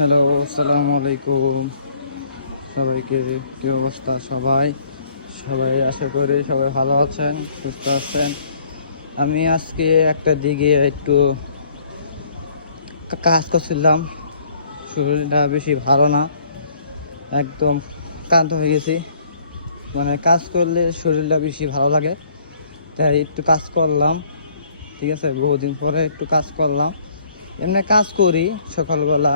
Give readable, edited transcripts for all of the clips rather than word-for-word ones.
Hello, আসসালামু আলাইকুম সবাইকে। কি অবস্থা সবাই? আশা করি সবাই ভালো আছেন, সুস্থ আছেন। আমি আজকে একটা দিকে একটু কাজ করছিলাম, শরীরটা বেশি ভালো না, একদম ক্লান্ত হয়ে গেছি। মানে কাজ করলে শরীরটা বেশি ভালো লাগে, তাই একটু কাজ করলাম। ঠিক আছে, বহুদিন পরে একটু কাজ করলাম। এমনি কাজ করি, সকালবেলা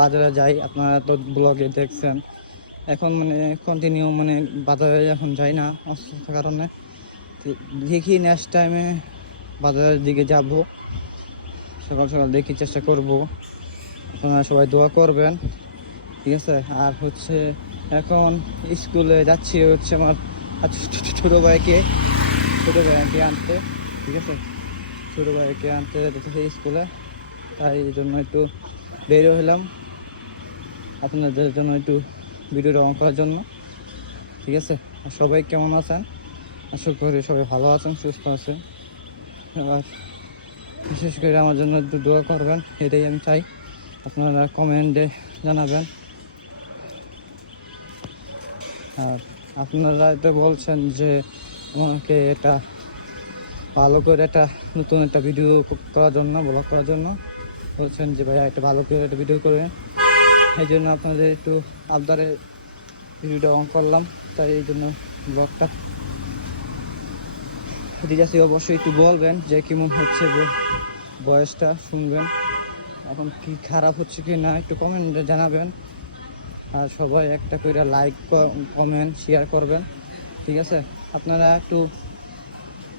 বাজারে যাই, আপনারা তো ব্লগে দেখছেন। এখন মানে কন্টিনিউ মানে বাজারে এখন যাই না অসুস্থতার কারণে। দেখি নেক্সট টাইমে বাজারের দিকে যাব, সকাল সকাল দেখি, চেষ্টা করব। আপনারা সবাই দোয়া করবেন, ঠিক আছে। আর হচ্ছে এখন স্কুলে যাচ্ছি হচ্ছে আমার ছোটো ভাইকে আনতে, ঠিক আছে। ছোটো ভাইকে আনতে যেতেছে স্কুলে, তাই এই জন্য একটু বেরো হলাম আপনাদের জন্য, একটু ভিডিওটা অন করার জন্য, ঠিক আছে। আর সবাই কেমন আছেন? আশা করি সবাই ভালো আছেন, সুস্থ আছেন। আর বিশেষ করে আমার জন্য একটু দোয়া করবেন, এটাই আমি চাই। আপনারা কমেন্টে জানাবেন। আর আপনারা তো বলছেন যে আমাকে এটা ভালো করে একটা নতুন একটা ভিডিও করার জন্য, ব্লগ করার জন্য বলছেন যে ভাইয়া একটা ভালো করে একটা ভিডিও করবেন। এই জন্য আপনাদের একটু আবদারে ভিডিওটা অন করলাম, তাই এই জন্য ব্লগটা ঠিক আছে। অবশ্যই একটু বলবেন যে কেমন হচ্ছে, বয়সটা শুনবেন, এখন কি খারাপ হচ্ছে কি না একটু কমেন্টে জানাবেন। আর সবাই একটা করে লাইক, কমেন্ট, শেয়ার করবেন, ঠিক আছে। আপনারা একটু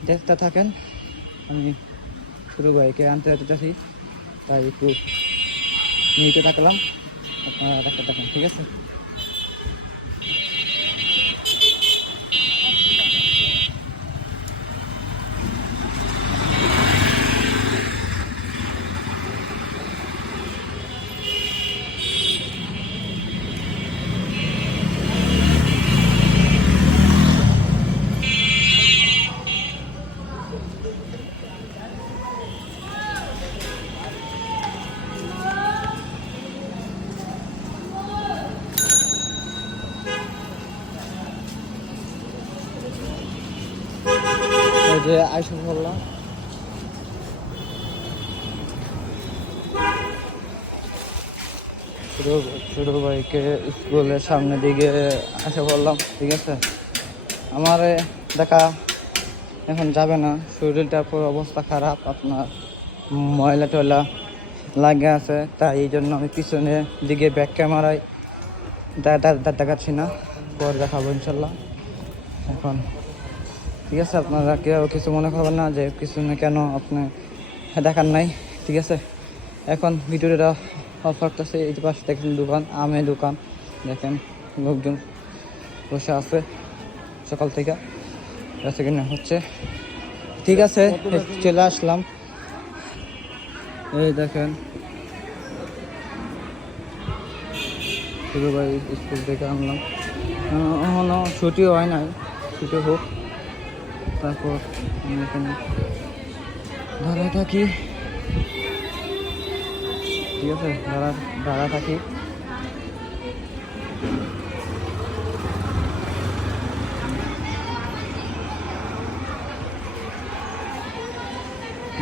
দেখতে থাকেন, আমি ছোটো ভাইকে আনতে চাচ্ছি, তাই একটু নিতে থাকলাম, আপনারা দেখতে থাকেন, ঠিক আছে। এই যে আইসা বললাম, ছোটো ভাইকে স্কুলের সামনের দিকে আসা বললাম, ঠিক আছে। আমার দেখা এখন যাবে না, শরীরটার পুরো অবস্থা খারাপ, আপনার ময়লা টয়লা লাগে আছে, তাই এই জন্য আমি পিছনের দিকে ব্যাক ক্যামেরায় দেখাচ্ছি না, পরে দেখাবো ইনশাল্লাহ। এখন ঠিক আছে, আপনারা কেউ কিছু মনে করবেন না যে পিছনে কেন আপনি দেখার নাই, ঠিক আছে। এখন ভিডিওটা অফ করতেছে। এই যে পাশে দেখেন দোকান, আমের দোকান, দেখেন লোকজন বসে আছে সকাল থেকে, বেচা কিনা হচ্ছে, ঠিক আছে। চলে আসলাম, এই দেখেন ছোটো ভাই স্কুল থেকে আনলাম, এখনও ছুটিও হয় নাই, ছুটি হোক তারপর আমি এখানে দাঁড়ায় থাকি, ঠিক আছে। দাঁড়া থাকি,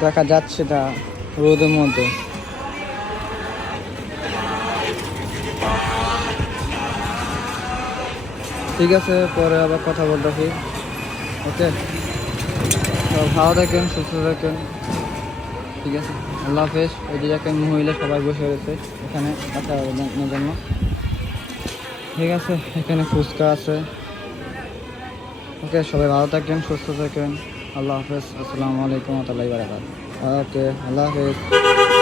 দেখা যাচ্ছে না রোদের মধ্যে। ঠিক আছে, পরে আবার কথা বলতেছি, ওকে। ভালো থাকেন, সুস্থ থাকেন, ঠিক আছে। আল্লাহ হাফেজ। ওই যে একটা মহিলা সবাই বসে রয়েছে এখানে কথা বলার জন্য, ঠিক আছে। এখানে ফুচকা আছে, ওকে। সবাই ভালো থাকেন, সুস্থ থাকেন, আল্লাহ হাফেজ। আসসালামু আলাইকুম ওয়া রাহমাতুল্লাহি ওয়া বারাকাতুহু। ওকে, আল্লাহ হাফেজ।